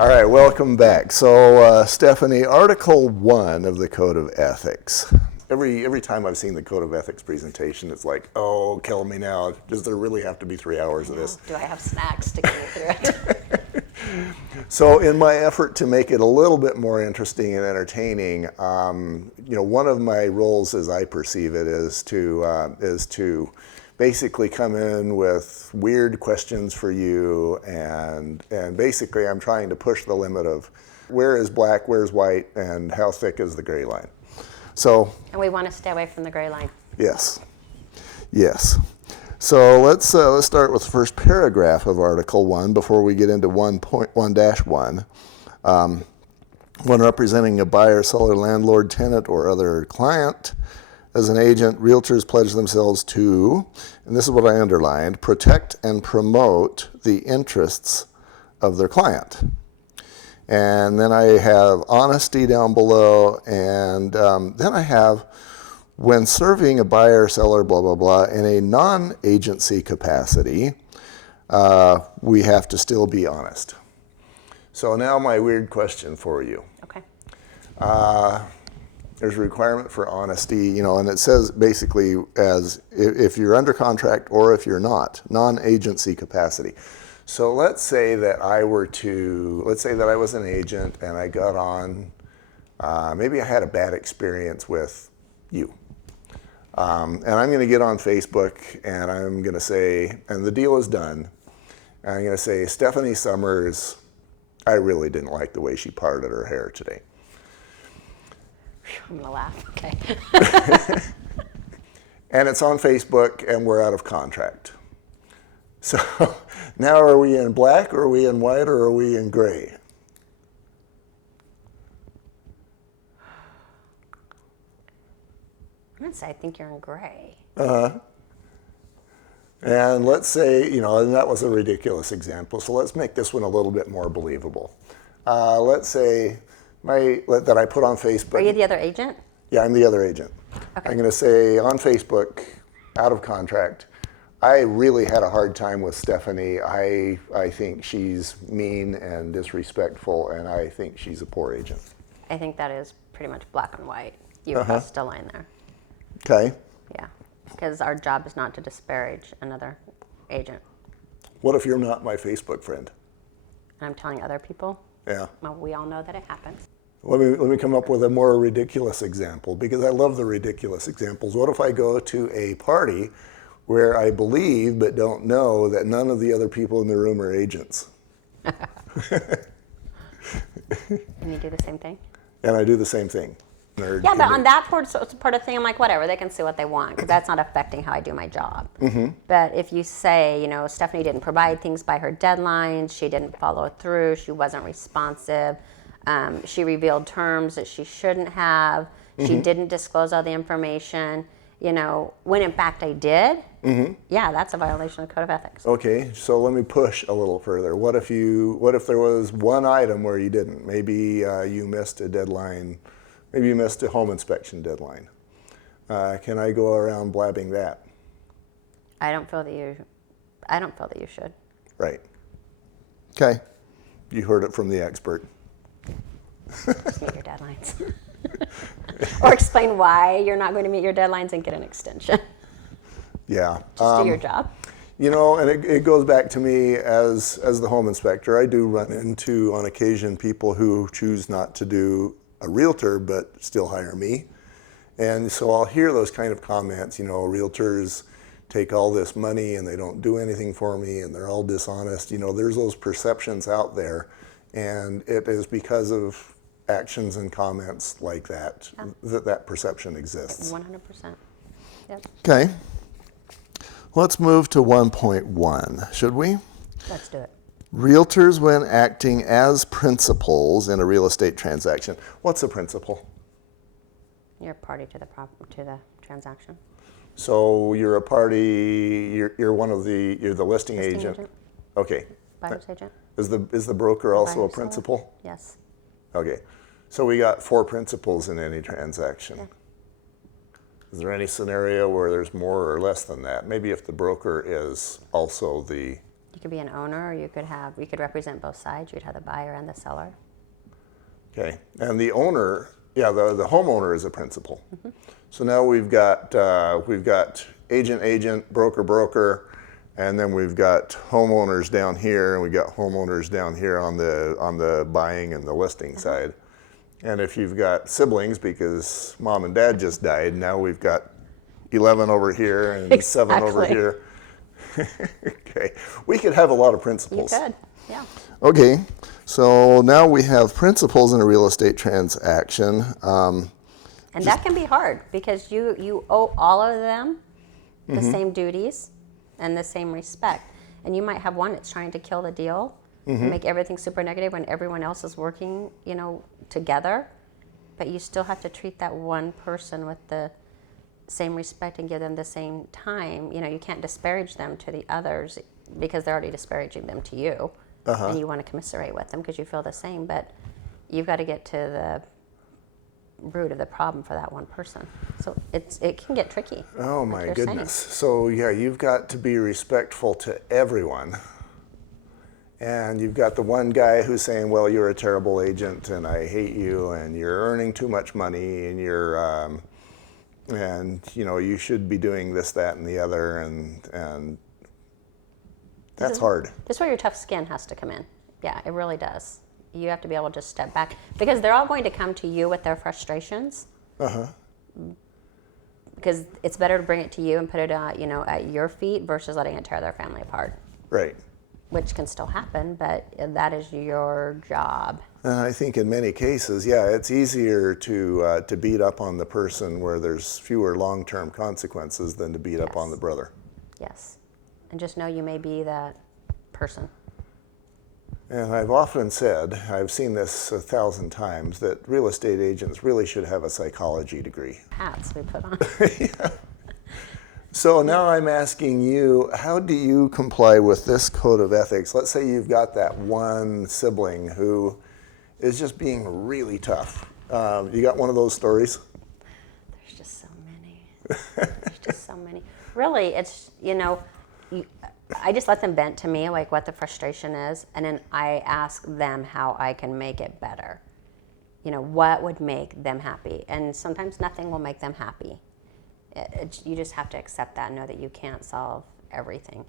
All right, welcome back. So, Stephanie, Article 1 of the Code of Ethics. Every time I've seen the Code of Ethics presentation, it's like, oh, kill me now. Does there really have to be 3 hours of this? Do I have snacks to get me through it? So in my effort to make it a little bit more interesting and entertaining, one of my roles as I perceive it is to basically come in with weird questions for you, and basically I'm trying to push the limit of where is black, where's white, and how thick is the gray line. So, and we want to stay away from the gray line. Yes. So let's start with the first paragraph of Article 1 before we get into 1.1-1. When representing a buyer, seller, landlord, tenant, or other client, as an agent, realtors pledge themselves to, and this is what I underlined, protect and promote the interests of their client. And then I have honesty down below, and then I have when serving a buyer, seller, blah, blah, blah, in a non-agency capacity, we have to still be honest. So now my weird question for you. Okay. There's a requirement for honesty, and it says basically as if you're under contract or if you're not, non-agency capacity. So let's say that I was an agent and I got on, maybe I had a bad experience with you. And I'm going to get on Facebook and I'm going to say, and the deal is done, and I'm going to say, Stephanie Summers, I really didn't like the way she parted her hair today. I'm going to laugh, okay. And it's on Facebook and we're out of contract. So now are we in black, or are we in white, or are we in gray? I'm going to say I think you're in gray. And let's say, and that was a ridiculous example, so let's make this one a little bit more believable. Let's say that I put on Facebook. Are you the other agent? Yeah, I'm the other agent. Okay. I'm going to say on Facebook, out of contract, I really had a hard time with Stephanie. I think she's mean and disrespectful, and I think she's a poor agent. I think that is pretty much black and white. You crossed a line there. Okay. Yeah, because our job is not to disparage another agent. What if you're not my Facebook friend? And I'm telling other people? Yeah. Well, we all know that it happens. Let me come up with a more ridiculous example, because I love the ridiculous examples. What if I go to a party where I believe but don't know that none of the other people in the room are agents? And you do the same thing? And I do the same thing. Yeah, but on that part of the thing, I'm like, whatever, they can say what they want, because that's not affecting how I do my job. Mm-hmm. But if you say, Stephanie didn't provide things by her deadlines, she didn't follow through, she wasn't responsive, she revealed terms that she shouldn't have, she didn't disclose all the information, when in fact I did, yeah, that's a violation of the Code of Ethics. Okay, so let me push a little further. What if there was one item where you didn't? Maybe you missed a deadline. Maybe you missed a home inspection deadline. Can I go around blabbing that? I don't feel that you should. Right. Okay. You heard it from the expert. Just meet your deadlines. Or explain why you're not going to meet your deadlines and get an extension. Yeah. Just do your job. And it goes back to me as the home inspector. I do run into, on occasion, people who choose not to do a realtor but still hire me. And so I'll hear those kind of comments, realtors take all this money and they don't do anything for me and they're all dishonest. There's those perceptions out there, and it is because of actions and comments like that that perception exists. 100%. Yep. Okay. Let's move to 1.1, should we? Let's do it. Realtors when acting as principals in a real estate transaction. What's a principal? You're a party to the transaction. So you're a party. You're the listing agent. Okay. Buyer's agent. Is the broker also a principal? Seller? Yes. Okay. So we got 4 principals in any transaction. Yeah. Is there any scenario where there's more or less than that? Maybe if the broker is also the You could be an owner, or you could represent both sides. You'd have the buyer and the seller. Okay, and the owner, yeah, the homeowner is a principal. So now we've got agent, broker, and then we've got homeowners down here, and we've got homeowners down here on the buying and the listing side. And if you've got siblings, because mom and dad just died, now we've got 11 over here and 7 over Exactly. here. Okay, we could have a lot of You principals. could, yeah. Okay, so now we have principals in a real estate transaction. And that can be hard because you owe all of them the same duties and the same respect. And you might have one that's trying to kill the deal and make everything super negative when everyone else is working, together. But you still have to treat that one person with the same respect and give them the same time. You can't disparage them to the others because they're already disparaging them to you. And you want to commiserate with them because you feel the same. But you've got to get to the root of the problem for that one person. So it can get tricky. Oh like my you're goodness. saying. So yeah, you've got to be respectful to everyone. And you've got the one guy who's saying, well, you're a terrible agent and I hate you and you're earning too much money and you should be doing this, that, and the other, and that's hard. This is where your tough skin has to come in. Yeah, it really does. You have to be able to just step back because they're all going to come to you with their frustrations. Because it's better to bring it to you and put it, at your feet versus letting it tear their family apart, Right. which can still happen, but that is your job. And I think in many cases, yeah, it's easier to beat up on the person where there's fewer long-term consequences than to beat up on the brother. Yes. And just know you may be that person. And I've often said, I've seen this 1,000 times, that real estate agents really should have a psychology degree. Hats we put on. So now I'm asking you, how do you comply with this code of ethics? Let's say you've got that one sibling who is just being really tough. You got one of those stories? There's just so many. There's just so many. Really, it's, I just let them vent to me like what the frustration is, and then I ask them how I can make it better. What would make them happy? And sometimes nothing will make them happy. You just have to accept that and know that you can't solve everything.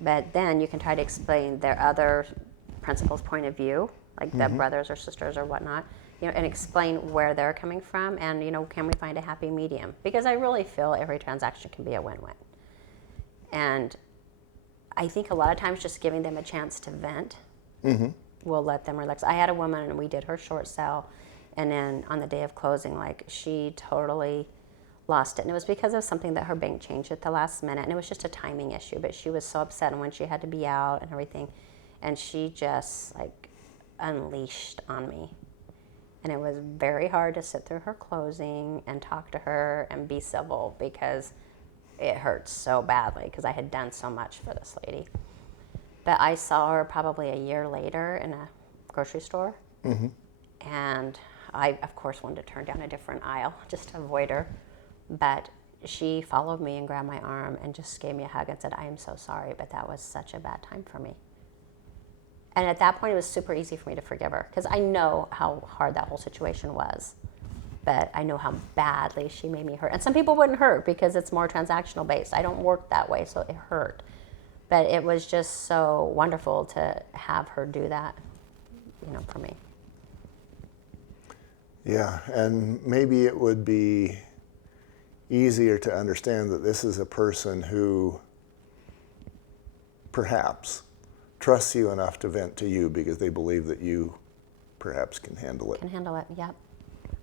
But then you can try to explain their other principal's point of view, like the brothers or sisters or whatnot, and explain where they're coming from and, can we find a happy medium? Because I really feel every transaction can be a win-win. And I think a lot of times just giving them a chance to vent will let them relax. I had a woman and we did her short sale, and then on the day of closing, she totally lost it. And it was because of something that her bank changed at the last minute, and it was just a timing issue, but she was so upset and when she had to be out and everything, and she just unleashed on me. And it was very hard to sit through her closing and talk to her and be civil because it hurt so badly because I had done so much for this lady. But I saw her probably a year later in a grocery store, and I, of course, wanted to turn down a different aisle just to avoid her. But she followed me and grabbed my arm and just gave me a hug and said, I am so sorry, but that was such a bad time for me. And at that point, it was super easy for me to forgive her because I know how hard that whole situation was. But I know how badly she made me hurt. And some people wouldn't hurt because it's more transactional based. I don't work that way, so it hurt. But it was just so wonderful to have her do that, for me. Yeah, and maybe it would be easier to understand that this is a person who perhaps trusts you enough to vent to you because they believe that you perhaps can handle it. Can handle it, yep.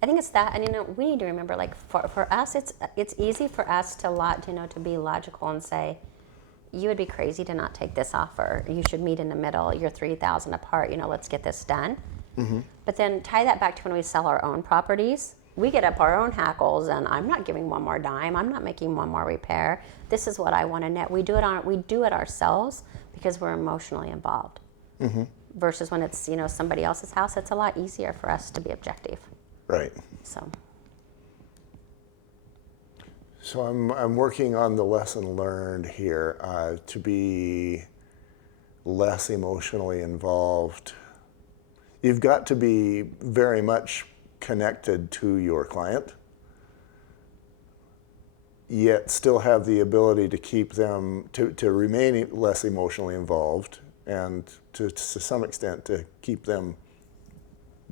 I think it's that, and we need to remember, for us, it's easy for us to be logical and say, you would be crazy to not take this offer. You should meet in the middle. You're 3,000 apart. Let's get this done. But then tie that back to when we sell our own properties. We get up our own hackles, and I'm not giving one more dime. I'm not making one more repair. This is what I want to net. We do it ourselves because we're emotionally involved. Versus when it's somebody else's house, it's a lot easier for us to be objective. Right. So I'm working on the lesson learned here to be less emotionally involved. You've got to be very much connected to your client, yet still have the ability to keep them, to remain less emotionally involved, and to some extent to keep them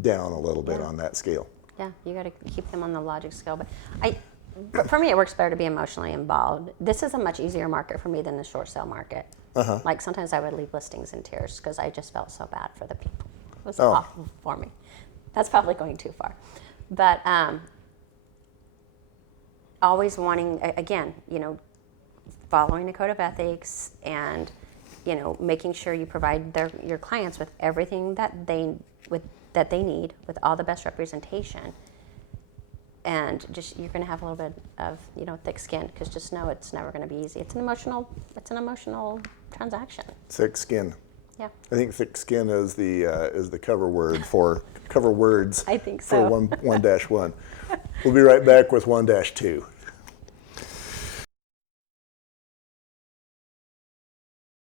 down a little bit on that scale. Yeah, you got to keep them on the logic scale. But for me, it works better to be emotionally involved. This is a much easier market for me than the short sale market. Like sometimes I would leave listings in tears because I just felt so bad for the people. It was awful for me. That's probably going too far. But always wanting, again, following the code of ethics and, making sure you provide your clients with everything that they need, with all the best representation. And just you're going to have a little bit of thick skin, because just know it's never going to be easy. It's an emotional transaction. Thick skin. Yeah. I think thick skin is the cover word for cover words. I think so. For 1-1. We'll be right back with 1-2.